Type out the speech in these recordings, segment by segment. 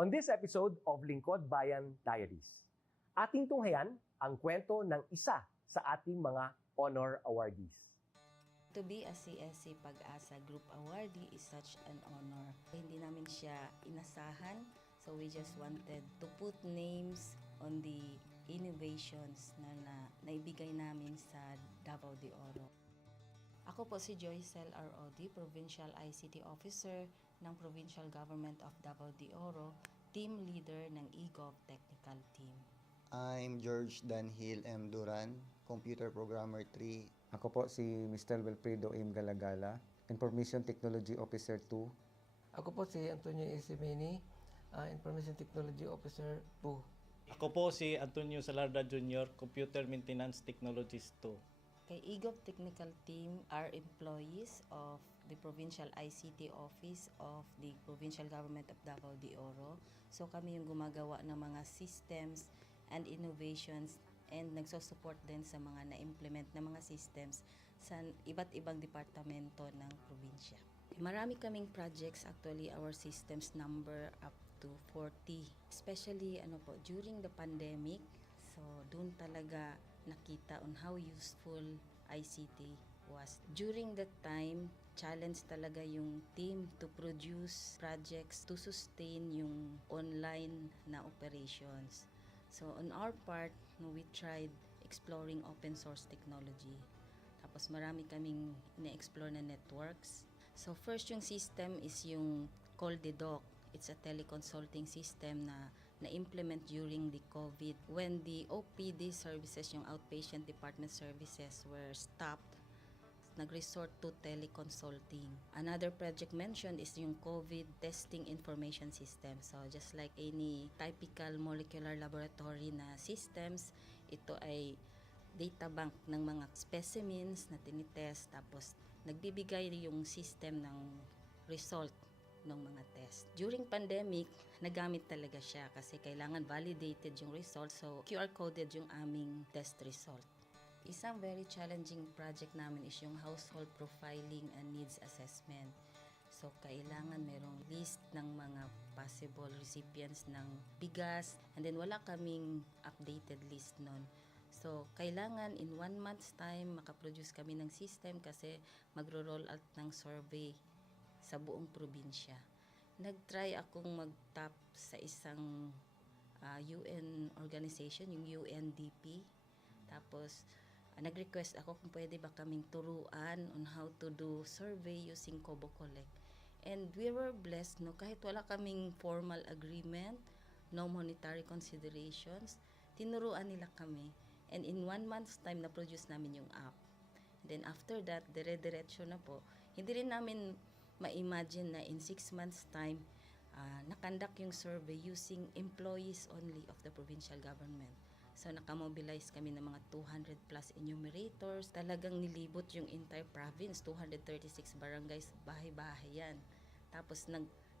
On this episode of Lingkod Bayan Diaries, ating tunghayan ang kwento ng isa sa ating mga honor awardees. To be a CSC Pag-asa Group Awardee is such an honor. Hindi namin siya inasahan, so we just wanted to put names on the innovations na naibigay namin sa Davao de Oro. Ako po si Joycel ROD, Provincial ICT Officer ng Provincial Government of Davao de Oro, Team Leader ng eGov Technical Team. I'm George Danhil M. Duran, Computer Programmer 3. Ako po si Mr. Wilfredo M. Galagala, Information Technology Officer 2. Ako po si Antonio Isimini, Information Technology Officer 2. Ako po si Antonio Salarda Jr., Computer Maintenance Technologist 2. Kay IGOP Technical Team are employees of the Provincial ICT Office of the Provincial Government of Davao de Oro. So kami yung gumagawa ng mga systems and innovations and nagsusupport din sa mga na-implement na mga systems sa iba't ibang departamento ng probinsya. Marami kaming projects, actually our systems number up to 40. Especially during the pandemic, so doon talaga nakita on how useful ICT was. During that time, challenge talaga yung team to produce projects to sustain yung online na operations. So on our part, we tried exploring open source technology. Tapos marami kaming ina-explore na networks. So first yung system is yung Call the Doc. It's a teleconsulting system na na-implement during the COVID. When the OPD services, yung outpatient department services were stopped, nag-resort to teleconsulting. Another project mentioned is yung COVID testing information system. So just like any typical molecular laboratory na systems, ito ay data bank ng mga specimens na tinitest, tapos nagbibigay yung system ng result ng mga test. During pandemic, nagamit talaga siya kasi kailangan validated yung result, so QR coded yung aming test result. Isang very challenging project namin is yung household profiling and needs assessment. So, kailangan merong list ng mga possible recipients ng bigas, and then wala kaming updated list nun. So, kailangan in 1 month's time makaproduce kami ng system kasi magro-roll out ng survey sa buong probinsya. Nag-try akong mag-tap sa isang UN organization, yung UNDP. Tapos, nag-request ako kung pwede ba kaming turuan on how to do survey using Kobo Collect. And we were blessed, kahit wala kaming formal agreement, no monetary considerations, tinuruan nila kami. And in 1 month's time, na-produce namin yung app. Then after that, dire-diretso na po. Hindi rin namin ma-imagine na in 6 months' time, nakandak yung survey using employees only of the provincial government. So nakamobilize kami ng mga 200 plus enumerators. Talagang nilibot yung entire province, 236 barangays, bahay-bahay yan. Tapos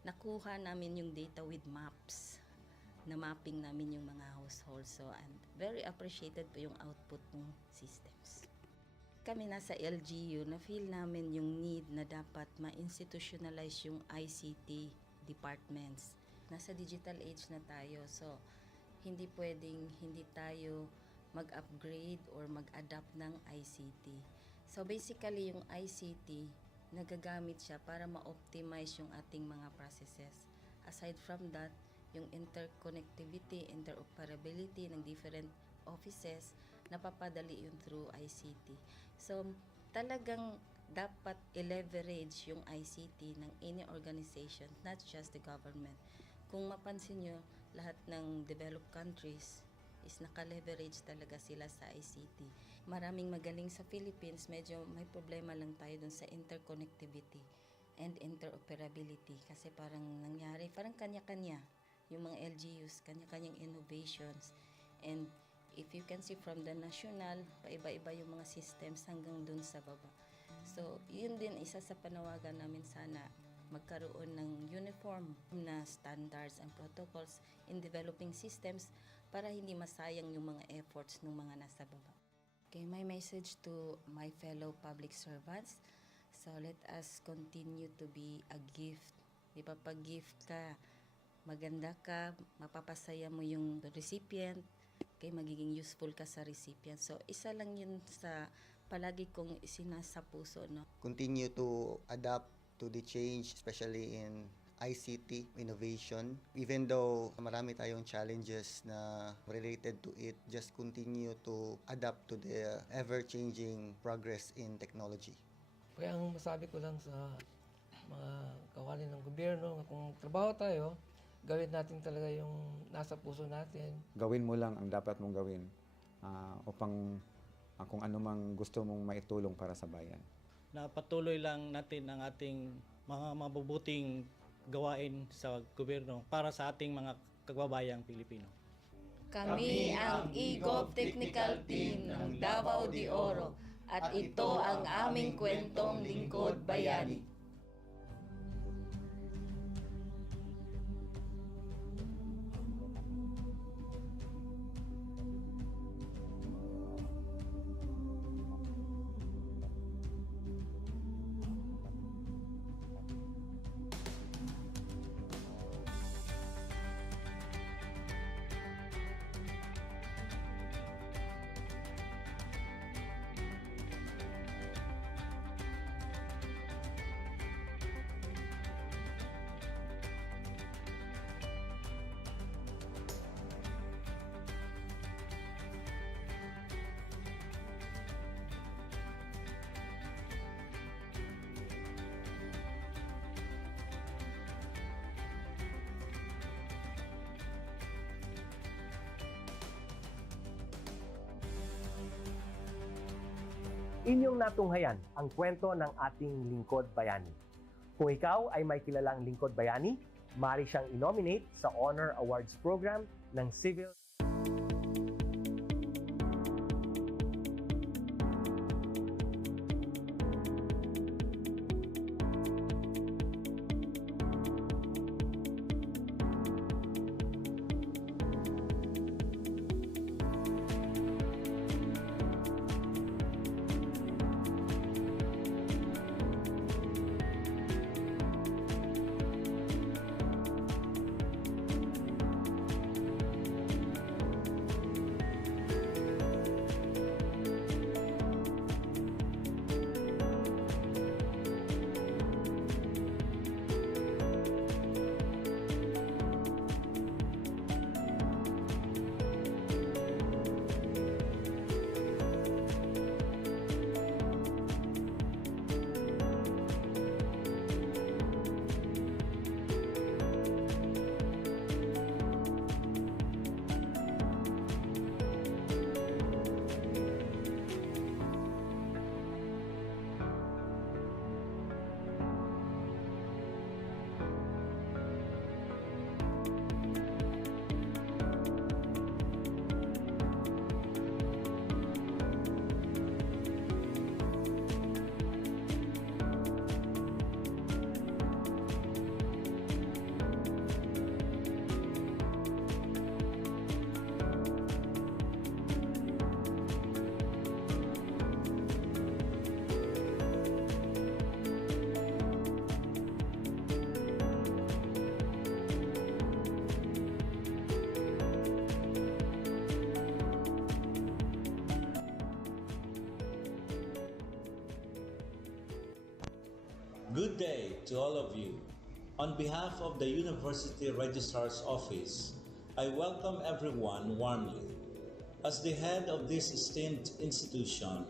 nakuha namin yung data with maps. Na mapping namin yung mga households. So, and very appreciated po yung output ng systems. Kami nasa LGU, na-feel namin yung need na dapat ma-institutionalize yung ICT departments. Nasa digital age na tayo, so hindi pwedeng hindi tayo mag-upgrade or mag-adapt ng ICT. So basically, yung ICT, nagagamit siya para ma-optimize yung ating mga processes. Aside from that, yung interconnectivity, interoperability ng different offices, napapadali yun through ICT. So, talagang dapat i-leverage yung ICT ng any organization, not just the government. Kung mapansin nyo, lahat ng developed countries is naka-leverage talaga sila sa ICT. Maraming magaling sa Philippines, medyo may problema lang tayo dun sa interconnectivity and interoperability kasi parang nangyari, parang kanya-kanya. Yung mga LGUs, kanya-kanyang innovations. And if you can see from the national, paiba-iba yung mga systems hanggang dun sa baba. So, yun din isa sa panawagan namin sana magkaroon ng uniform na standards and protocols in developing systems para hindi masayang yung mga efforts ng mga nasa baba. Okay, my message to my fellow public servants, so let us continue to be a gift. Di ba, pag gift ka, maganda ka, mapapasaya mo yung recipient, kaya magiging useful ka sa recipient. So, isa lang yun sa palagi kong isinasa puso, Continue to adapt to the change, especially in ICT innovation. Even though marami tayong challenges na related to it, just continue to adapt to the ever-changing progress in technology. Kaya ang masabi ko lang sa mga kawani ng gobyerno, kung trabaho tayo, gawin natin talaga yung nasa puso natin. Gawin mo lang ang dapat mong gawin upang kung ano mang gusto mong maitulong para sa bayan. Napatuloy lang natin ang ating mga mabubuting gawain sa gobyerno para sa ating mga kababayang Pilipino. Kami ang IGOP Technical Team ng Davao de Oro At ito ang aming kwentong Lingkod Bayani. Inyong natunghayan ang kwento ng ating Lingkod Bayani. Kung ikaw ay may kilalang Lingkod Bayani, maaari siyang i-nominate sa Honor Awards Program ng Civil Good day to all of you. On behalf of the University Registrar's Office, I welcome everyone warmly. As the head of this esteemed institution,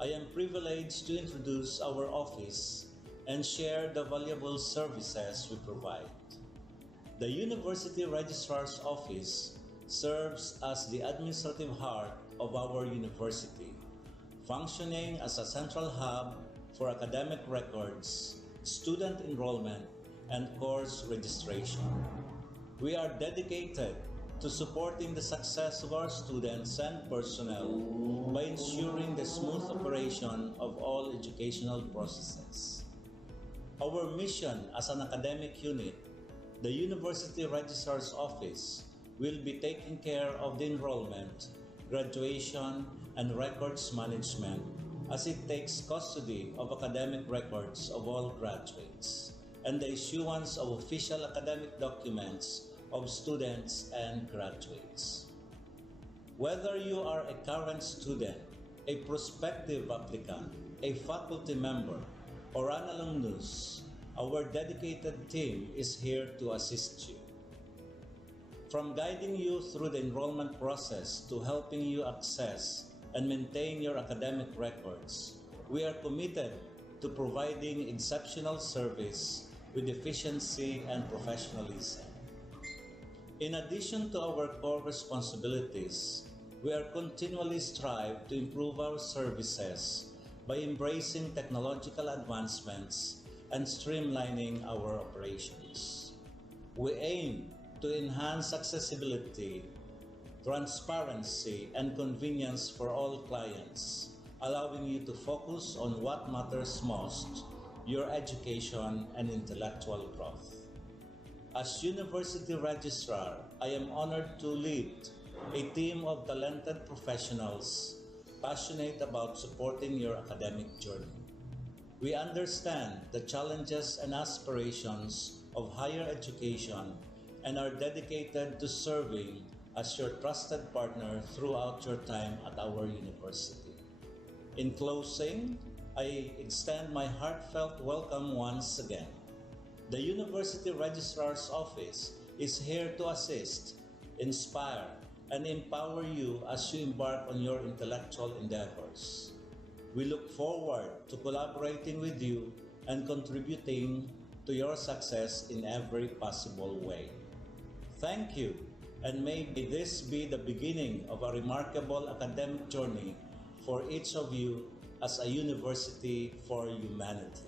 I am privileged to introduce our office and share the valuable services we provide. The University Registrar's Office serves as the administrative heart of our university, functioning as a central hub for academic records, student enrollment, and course registration. We are dedicated to supporting the success of our students and personnel by ensuring the smooth operation of all educational processes. Our mission as an academic unit, the University Registrar's Office, will be taking care of the enrollment, graduation, and records management as it takes custody of academic records of all graduates and the issuance of official academic documents of students and graduates. Whether you are a current student, a prospective applicant, a faculty member, or an alumnus, our dedicated team is here to assist you. From guiding you through the enrollment process to helping you access and maintain your academic records, we are committed to providing exceptional service with efficiency and professionalism. In addition to our core responsibilities, we are continually strive to improve our services by embracing technological advancements and streamlining our operations. We aim to enhance accessibility, transparency, and convenience for all clients, allowing you to focus on what matters most, your education and intellectual growth. As University Registrar, I am honored to lead a team of talented professionals passionate about supporting your academic journey. We understand the challenges and aspirations of higher education and are dedicated to serving as your trusted partner throughout your time at our university. In closing, I extend my heartfelt welcome once again. The University Registrar's Office is here to assist, inspire, and empower you as you embark on your intellectual endeavors. We look forward to collaborating with you and contributing to your success in every possible way. Thank you, and may this be the beginning of a remarkable academic journey for each of you as a university for humanity.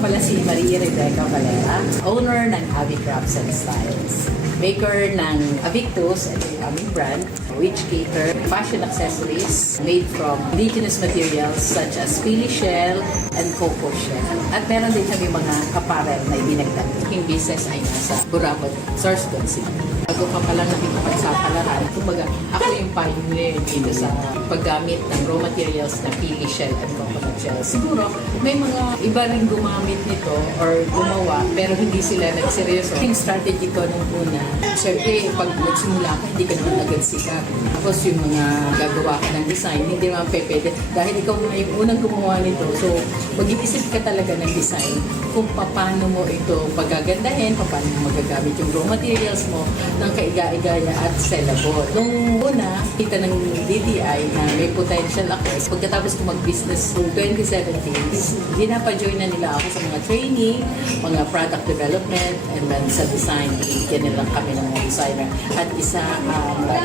pala si Maria Rebecca Valera, owner ng Avi Crafts and Styles. Maker ng Avictus, ito yung aming brand, which cater fashion accessories made from indigenous materials such as pili shell and cocoa shell. At meron din kami mga apparel na ibinagdag. Yung business ay nasa Burabot, Sorsogon City. Bago pa palang nakikipagsapalaran, kumbaga ako yung pioneer dito sa paggamit ng raw materials na pili shell and coconut shell. Siguro may mga iba rin gumamit nito or gumawa pero hindi sila nagseryoso. Yung strategy ko nung una, syempre pag nagsimula ka, hindi ka naman agad sikat. Tapos yung mga gagawa ka ng design, hindi naman pwede. Dahil ikaw na yung unang gumawa nito, so mag-iisip ka talaga ng design kung paano mo ito pagagandahin, paano mo magagamit yung raw materials mo ng kaiga-igaya at sellable. Nung una, kita ng DTI na may potential ako. Pagkatapos ko mag-business noong 2017, dinapa-join na nila ako sa mga training, mga product development, and then sa design. Bigyan nila kami ng mga designer. At isa,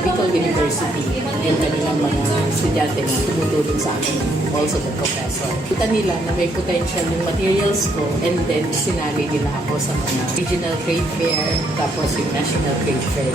Bicol University, yung kanilang mga estudyante na tumutulong sa akin, also the professor. Kita nila na may potential yung materials ko, and then sinali nila ako sa mga regional trade fair, tapos yung national trade fair.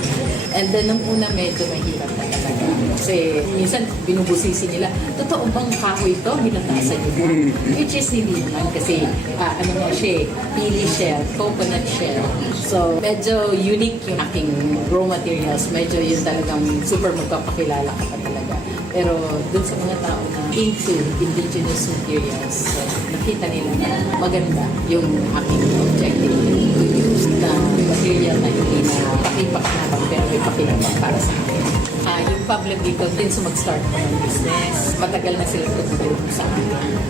And then nung una medyo mahirap na talaga. Kasi minsan binubusisi nila, totoo bang kahoy ito? Hinatasan nila. Which is hindi naman kasi ano nga siya, pili shell, coconut shell. So medyo unique yung aking raw materials. Medyo yun talagang super magpapakilala ka pa talaga. Pero dun sa mga tao na into indigenous materials, so, nakita nila na maganda yung aking objective to use na material na hindi na pakipakinabang pero may pakinabang para sa akin. Yung public dito din sa mag-start ko ng business. Matagal na sila tutulong sa akin.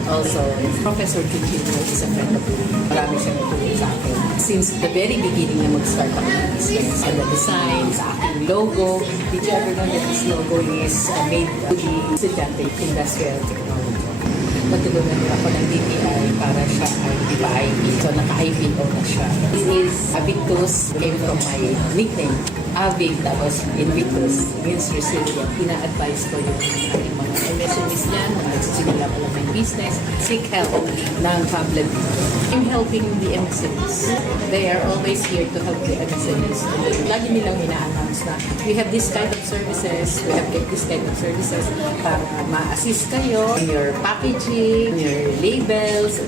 Also, Professor Gugino is a friend of mine. Marami siyang tutulong sa akin. Since the very beginning na mag-start ako ng business, sa the design, sa aking logo, did you ever know that this logo is made to the estudyante industrial technology? Natulungan nila ako ng DTI para siya ay ipa-IP. So, naka-IPO na siya. This is Avictus, came from my nickname. Avig, tapos Invictus, means resilient. Ina-advise ko yung ating mga MSMEs dyan, na nagsisimula pa lang ng business, seek help ng public. I'm helping the MSMEs. They are always here to help the MSMEs. Lagi nilang ina-announce na we have this kind of services, we have this kind of services para ma-assist kayo in your packaging, your labels,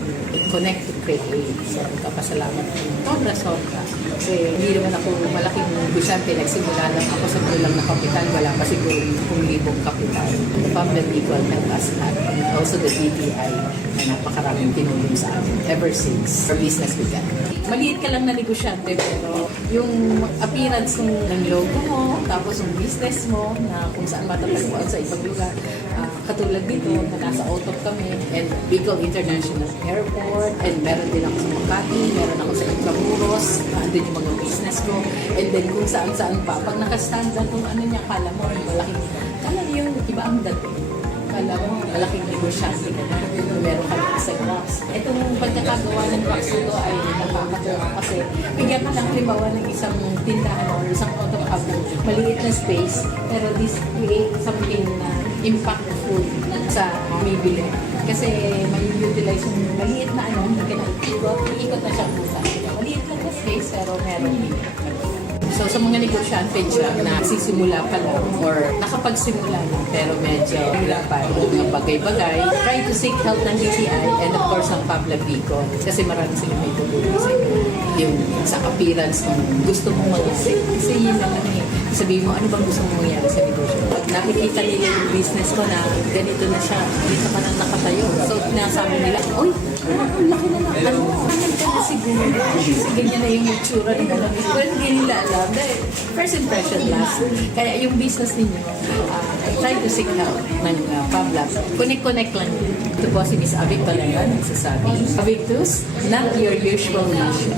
connect to create. So, kapasalamat ko. Sobra. Kasi hindi naman ako malaking negosyante. Nagsimula lang ako sa kulang na kapital. Wala pa siguro 10,000 kapital. The public people help us at also the DTI na napakaraming tinulong sa amin ever since our business began. Maliit ka lang na negosyante pero yung appearance ng logo mo, tapos yung business mo na kung saan matatagpuan sa ibang lugar. Katulad dito na nasa Otop kami and Bicol International Airport and meron din ako sa Makati, meron ako sa Intramuros, andun yung mga business ko and then kung saan-saan pa. Pag nakastand na kung ano niya, kala mo yung iba ang dating. Kala mo, malaking negosyante ka na. Meron ka ng isang box. Itong pagkakagawa ng box na ito ay nakakatawa kasi bigyan ka ng halimbawa ng isang tindahan or isang autocab maliit na space pero this create something na impactful sa bibili. Kasi may utilize yung maliit na hindi ka na iikot na siya kung saan. Maliit lang na space pero meron din. So sa mga negosyante dyan na sisimula pa lang or nakapagsimula na pero medyo hirapan ng bagay-bagay, try to seek help ng DTI and of course ang Public Bicol kasi marami sila may tutulong sa inyo. Yung sa appearance kung gusto mong mangyari. Kasi yun naman sabihin mo, ano bang gusto mong mangyari sa negosyo? Pag nakikita nila yung business ko na ganito na siya, dito ka na nakatayo. So nasabi nila, oy, ang laki na lang. Ano ka na siguro? Ganyan na yung itsura nila. Pero hindi nila alam. Dahil first impression last. Kaya yung business ninyo, try to seek help ng Pabla. Connect lang. Ito po si Miss Avic Valera, nagsasabi. Avictus, not your usual nation.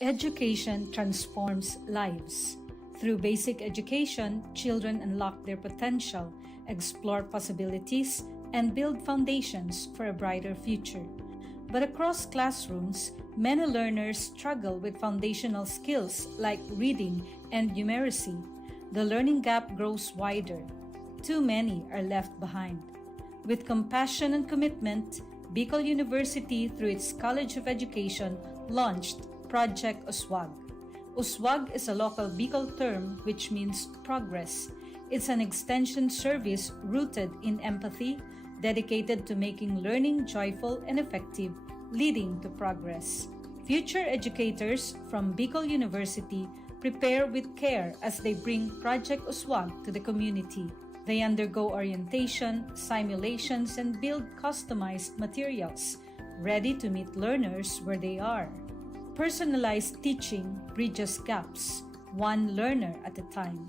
Education transforms lives. Through basic education, children unlock their potential, explore possibilities, and build foundations for a brighter future. But across classrooms, many learners struggle with foundational skills like reading and numeracy. The learning gap grows wider. Too many are left behind. With compassion and commitment, Bicol University, through its College of Education, launched Project USWAG. USWAG is a local Bicol term which means progress. It's an extension service rooted in empathy, dedicated to making learning joyful and effective, leading to progress. Future educators from Bicol University prepare with care as they bring Project USWAG to the community. They undergo orientation, simulations, and build customized materials, ready to meet learners where they are. Personalized teaching bridges gaps, one learner at a time.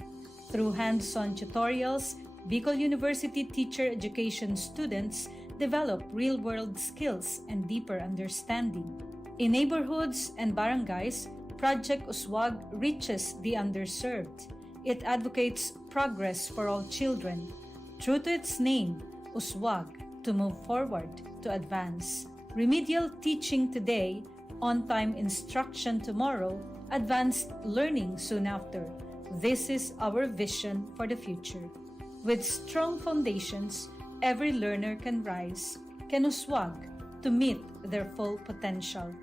Through hands-on tutorials, Bicol University teacher education students develop real-world skills and deeper understanding. In neighborhoods and barangays, Project USWAG reaches the underserved. It advocates progress for all children. True to its name, USWAG, to move forward, to advance. Remedial teaching today, on-time instruction tomorrow, advanced learning soon after. This is our vision for the future. With strong foundations, every learner can rise, can USWAG, to meet their full potential.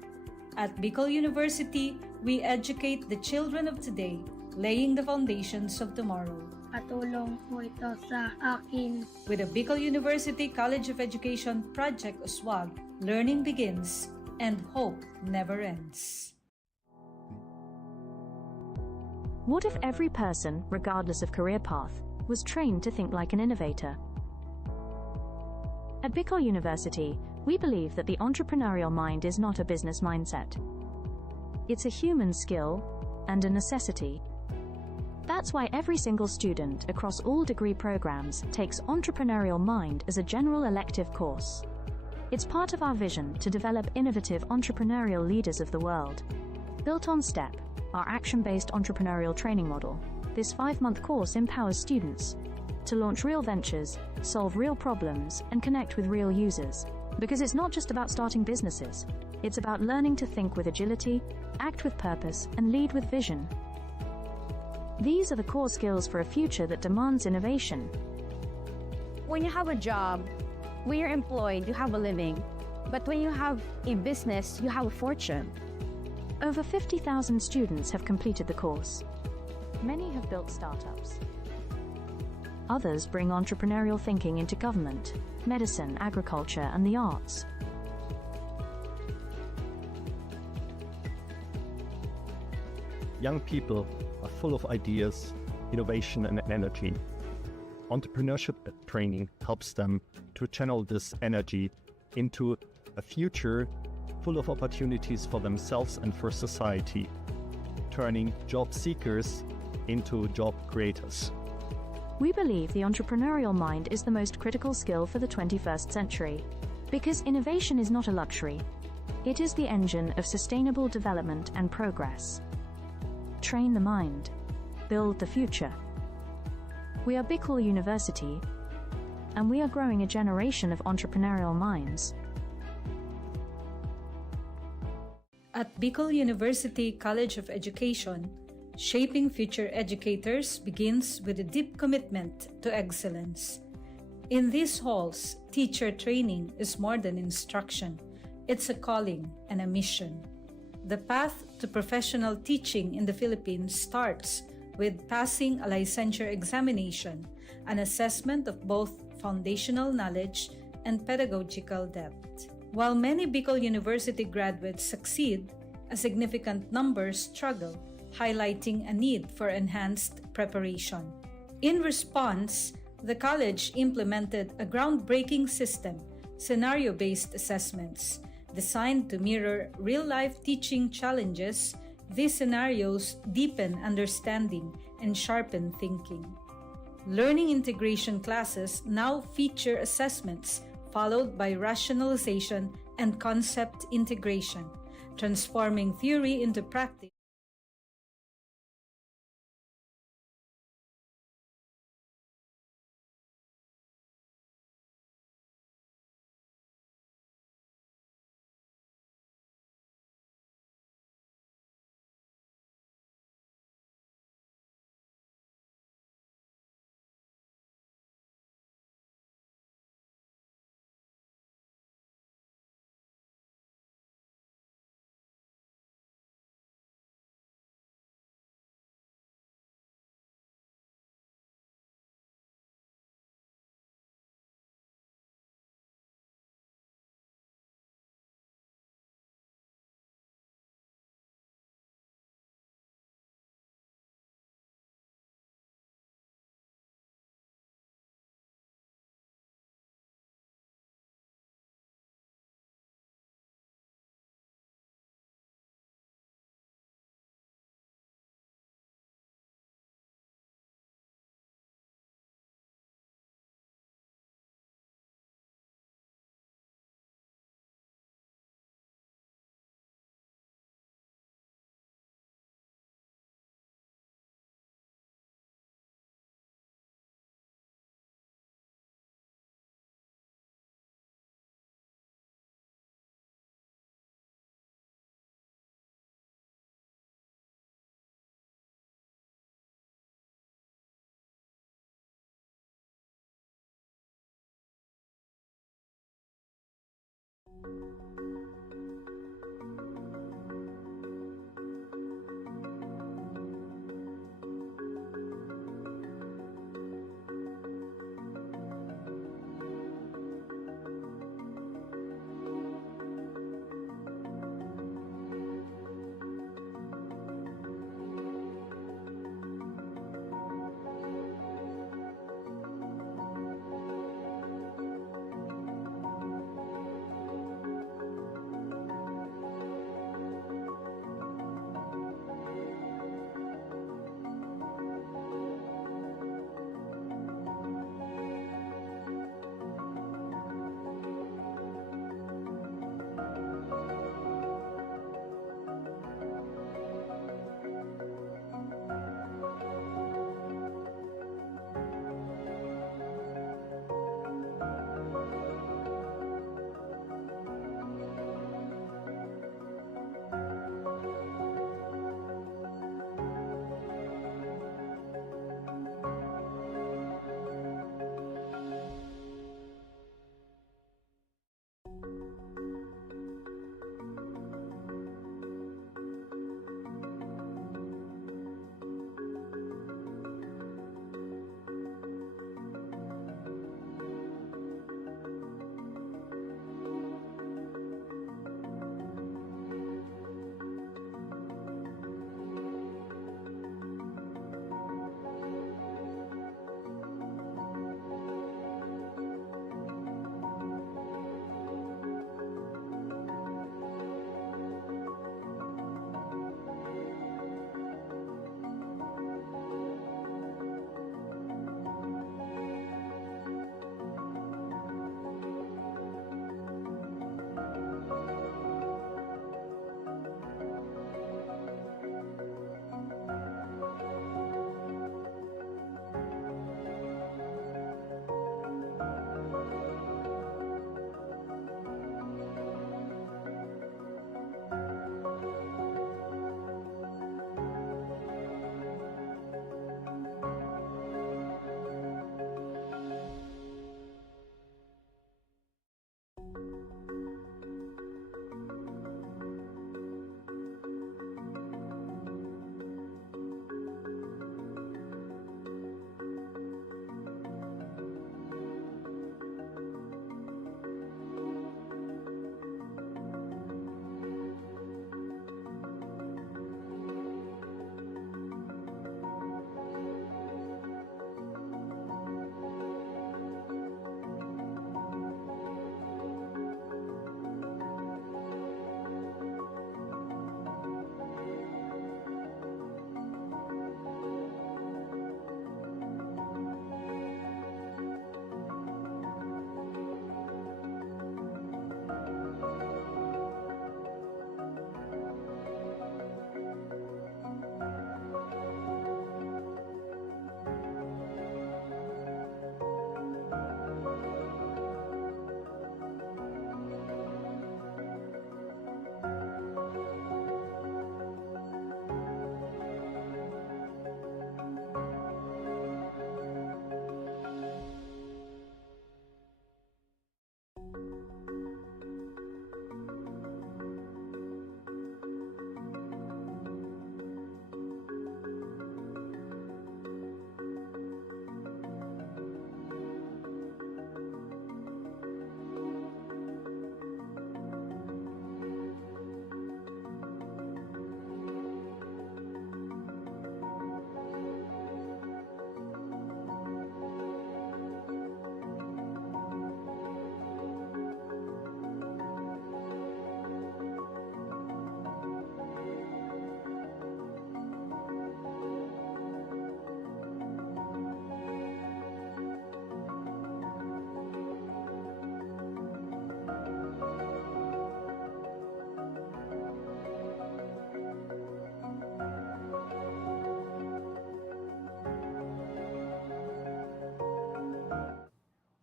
At Bicol University, we educate the children of today, laying the foundations of tomorrow. Katulong po ito sa akin. With the Bicol University College of Education Project USWAG, learning begins and hope never ends. What if every person, regardless of career path, was trained to think like an innovator? At Bicol University, we believe that the entrepreneurial mind is not a business mindset. It's a human skill and a necessity. That's why every single student across all degree programs takes Entrepreneurial Mind as a general elective course. It's part of our vision to develop innovative entrepreneurial leaders of the world. Built on STEP, our action-based entrepreneurial training model, this 5-month course empowers students to launch real ventures, solve real problems, and connect with real users. Because it's not just about starting businesses, it's about learning to think with agility, act with purpose, and lead with vision. These are the core skills for a future that demands innovation. When you have a job, when you're employed, you have a living. But when you have a business, you have a fortune. Over 50,000 students have completed the course. Many have built startups. Others bring entrepreneurial thinking into government, medicine, agriculture, and the arts. Young people are full of ideas, innovation, and energy. Entrepreneurship training helps them to channel this energy into a future full of opportunities for themselves and for society, turning job seekers into job creators. We believe the entrepreneurial mind is the most critical skill for the 21st century, because innovation is not a luxury. It is the engine of sustainable development and progress. Train the mind. Build the future. We are Bicol University, and we are growing a generation of entrepreneurial minds. At Bicol University College of Education, shaping future educators begins with a deep commitment to excellence. In these halls, teacher training is more than instruction. It's a calling and a mission. The path to professional teaching in the Philippines starts with passing a licensure examination, an assessment of both foundational knowledge and pedagogical depth. While many Bicol University graduates succeed, a significant number struggle, highlighting a need for enhanced preparation. In response, the college implemented a groundbreaking system, scenario-based assessments. Designed to mirror real-life teaching challenges, these scenarios deepen understanding and sharpen thinking. Learning integration classes now feature assessments followed by rationalization and concept integration. transforming theory into practice.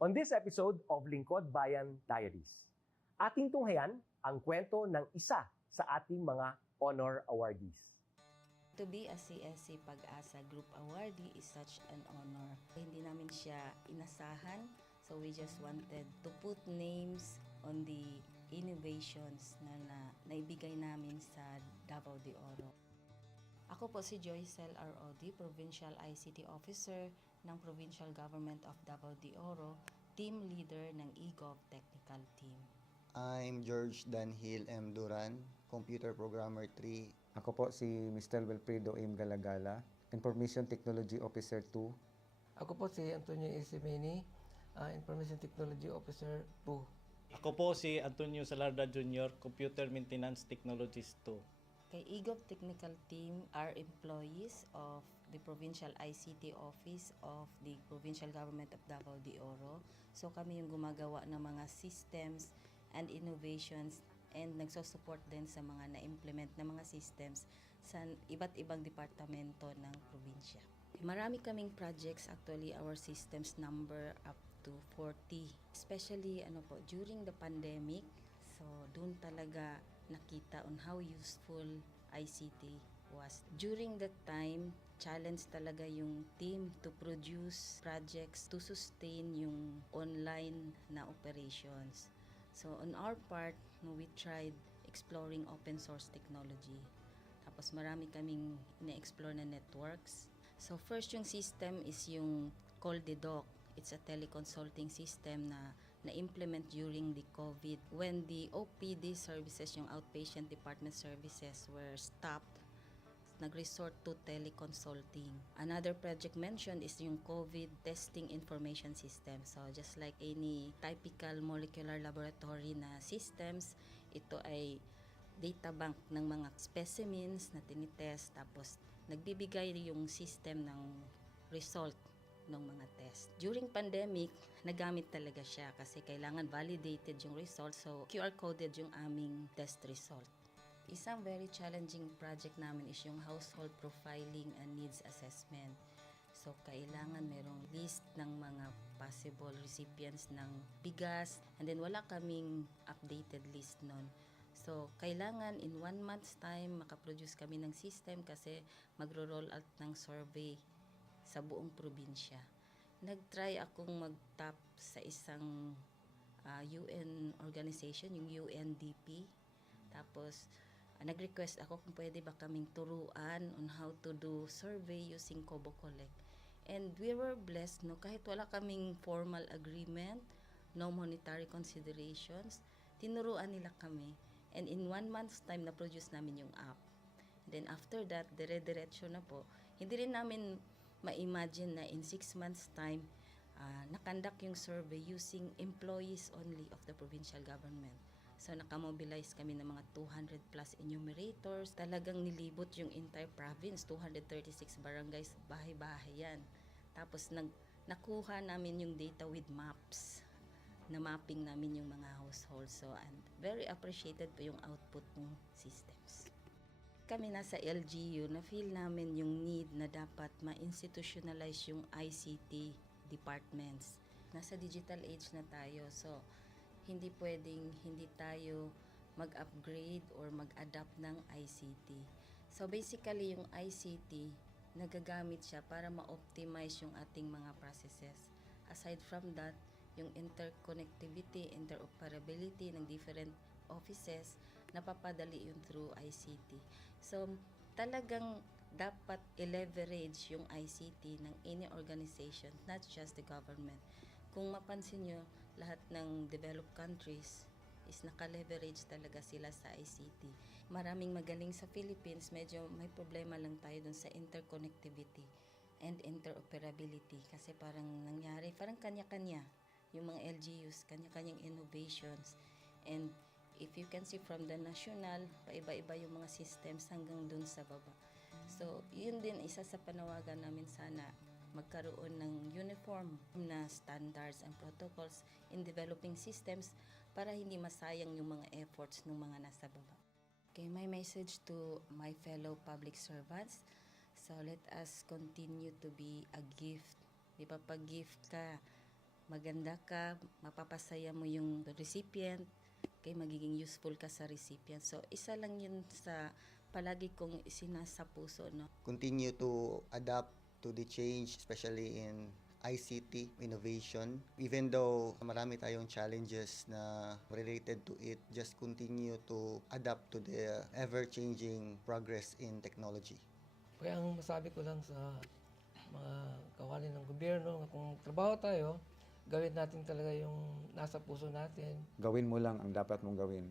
On this episode of Lingkod Bayan Diaries, ating tunghayan ang kwento ng isa sa ating mga honor awardees. To be a CSC Pag-asa Group Awardee is such an honor. Hindi namin siya inasahan, so we just wanted to put names on the innovations na naibigay namin sa Davao de Oro. Ako po si Joycel R.O.D., Provincial ICT Officer ng Provincial Government of Davao de Oro, Team Leader ng eGov Technical Team. I'm George Danhil M. Duran, Computer Programmer 3. Ako po si Mr. Wilfredo M. Galagala, Information Technology Officer 2. Ako po si Antonio Isimeni, Information Technology Officer 2. Ako po si Antonio Salarda Jr., Computer Maintenance Technologist 2. Kay eGov Technical Team are employees of the Provincial ICT Office of the Provincial Government of Davao de Oro. So kami yung gumagawa ng mga systems and innovations and nagsusupport din sa mga na-implement na mga systems sa iba't ibang departamento ng probinsya. Marami kaming projects, actually our systems number up to 40. Especially during the pandemic, so doon talaga nakita on how useful ICT was. During that time, challenge talaga yung team to produce projects to sustain yung online na operations. So on our part, we tried exploring open source technology. Tapos marami kaming ina-explore na networks. So first yung system is yung CallDedoc. It's a teleconsulting system na na-implement during the COVID. When the OPD services, yung outpatient department services were stopped, nag-resort to teleconsulting. Another project mentioned is yung COVID testing information system. So just like any typical molecular laboratory na systems, ito ay data bank ng mga specimens na tinitest, tapos nagbibigay yung system ng result ng mga test. During pandemic, nagamit talaga siya kasi kailangan validated yung result, so QR coded yung aming test result. Isang very challenging project namin is yung household profiling and needs assessment. So, kailangan merong list ng mga possible recipients ng bigas, and then wala kaming updated list nun. So, kailangan in 1 month's time makaproduce kami ng system kasi magro-roll out ng survey sa buong probinsya. Nag-try akong mag-tap sa isang UN organization, yung UNDP. Tapos, nag-request ako kung pwede ba kaming turuan on how to do survey using Kobo Collect. And we were blessed, kahit wala kaming formal agreement, no monetary considerations, tinuruan nila kami. And in 1 month's time, na-produce namin yung app. Then after that, dire-diretso na po. Hindi rin namin ma-imagine na in 6 months' time, nakandak yung survey using employees only of the provincial government. So, nakamobilize kami ng mga 200 plus enumerators. Talagang nilibot yung entire province, 236 barangays, bahay-bahay yan. Tapos, nakuha namin yung data with maps. Na-mapping namin yung mga households. So, and very appreciated po yung output ng systems. Kami nasa LGU, na-feel namin yung need na dapat ma-institutionalize yung ICT departments. Nasa digital age na tayo, so hindi pwedeng hindi tayo mag-upgrade or mag-adapt ng ICT. So basically, yung ICT, nagagamit siya para ma-optimize yung ating mga processes. Aside from that, yung interconnectivity, interoperability ng different offices, napapadali yun through ICT. So talagang dapat i-leverage yung ICT ng any organization, not just the government. Kung mapansin nyo, lahat ng developed countries is naka-leverage talaga sila sa ICT. Maraming magaling sa Philippines, medyo may problema lang tayo dun sa interconnectivity and interoperability kasi parang nangyari, parang kanya-kanya yung mga LGUs, kanya-kanyang innovations. And if you can see from the national, paiba-iba yung mga systems hanggang dun sa baba. So, yun din isa sa panawagan namin, sana magkaroon ng uniform na standards and protocols in developing systems para hindi masayang yung mga efforts ng mga nasa baba. Okay, my message to my fellow public servants, so let us continue to be a gift. Di ba, pag gift ka, maganda ka, mapapasaya mo yung recipient, kay magiging useful ka sa recipient. So, isa lang yun sa palagi kong isinasa puso, no? Continue to adapt to the change, especially in ICT innovation. Even though marami tayong challenges na related to it, just continue to adapt to the ever-changing progress in technology. Kaya ang masabi ko lang sa mga kawani ng gobyerno, kung trabaho tayo, gawin natin talaga yung nasa puso natin. Gawin mo lang ang dapat mong gawin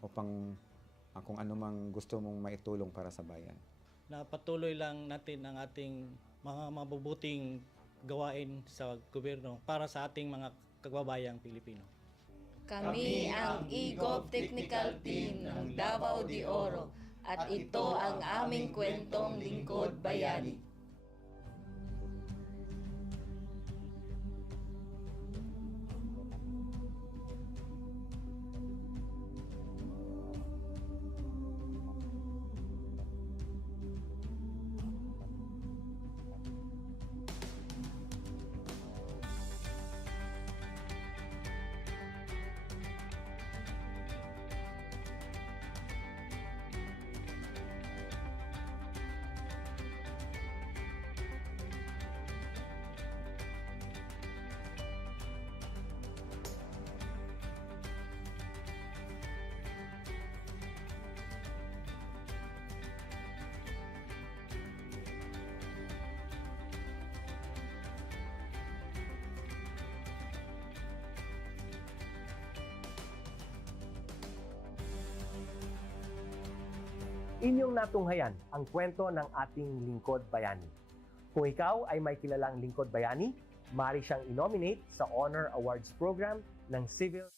upang kung ano mang gusto mong maitulong para sa bayan. Na patuloy lang natin ang ating mga mabubuting gawain sa gobyerno para sa ating mga kababayang Pilipino. Kami ang EGOV Technical Team ng Davao de Oro at ito ang aming kwentong lingkod bayani. Inyong natunghayan ang kwento ng ating lingkod bayani. Kung ikaw ay may kilalang lingkod bayani, maaari siyang i-nominate sa Honor Awards Program ng Civil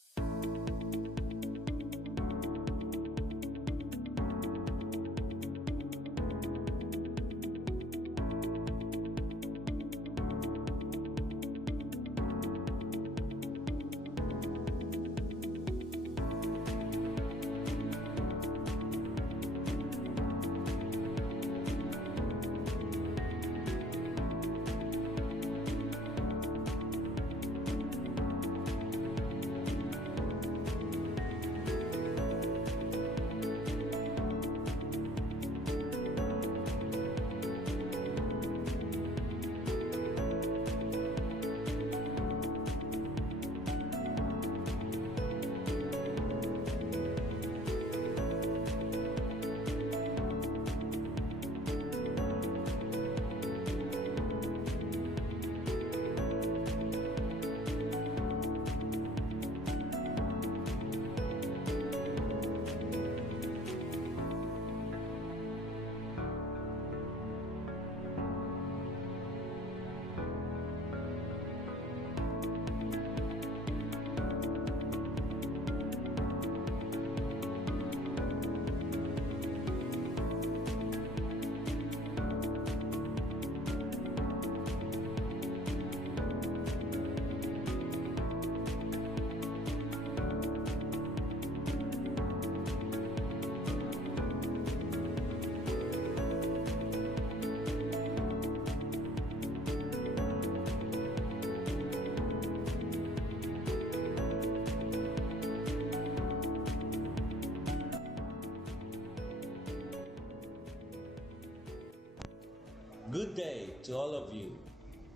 Good day to all of you.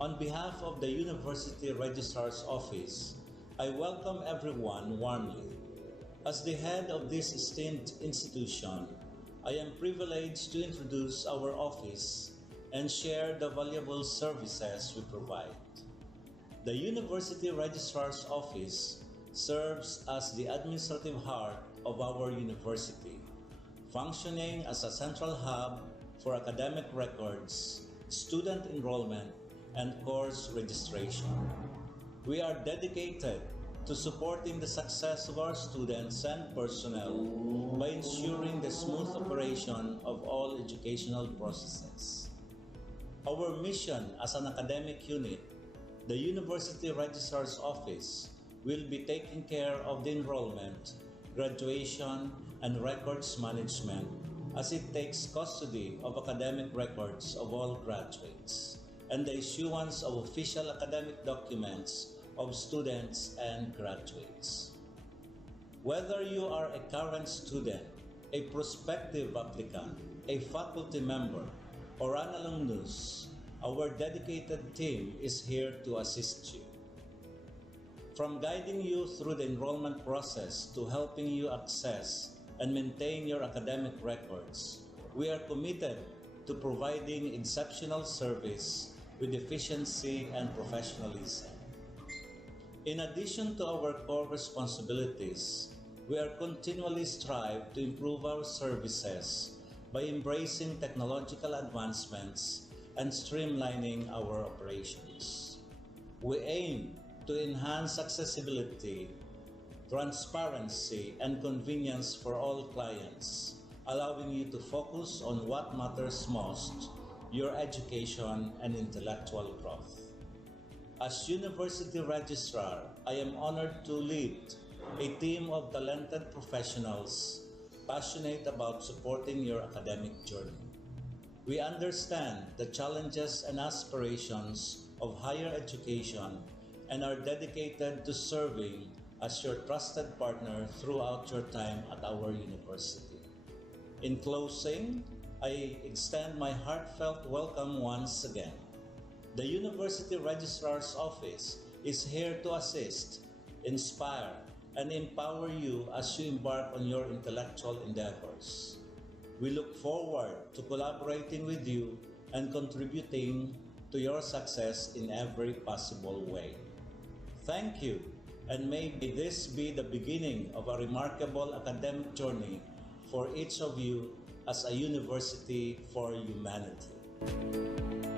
On behalf of the University Registrar's Office, I welcome everyone warmly. As the head of this esteemed institution, I am privileged to introduce our office and share the valuable services we provide. The University Registrar's Office serves as the administrative heart of our university, functioning as a central hub for academic records, student enrollment, and course registration. We are dedicated to supporting the success of our students and personnel by ensuring the smooth operation of all educational processes. Our mission as an academic unit, the University Registrar's Office, will be taking care of the enrollment, graduation, and records management as it takes custody of academic records of all graduates and the issuance of official academic documents of students and graduates. Whether you are a current student, a prospective applicant, a faculty member, or an alumnus, our dedicated team is here to assist you. From guiding you through the enrollment process to helping you access and maintain your academic records, we are committed to providing exceptional service with efficiency and professionalism. In addition to our core responsibilities, we are continually strive to improve our services by embracing technological advancements and streamlining our operations. We aim to enhance accessibility, transparency, and convenience for all clients, allowing you to focus on what matters most, your education and intellectual growth. As University Registrar, I am honored to lead a team of talented professionals passionate about supporting your academic journey. We understand the challenges and aspirations of higher education and are dedicated to serving as your trusted partner throughout your time at our university. In closing, I extend my heartfelt welcome once again. The University Registrar's Office is here to assist, inspire, and empower you as you embark on your intellectual endeavors. We look forward to collaborating with you and contributing to your success in every possible way. Thank you, and may this be the beginning of a remarkable academic journey for each of you as a university for humanity.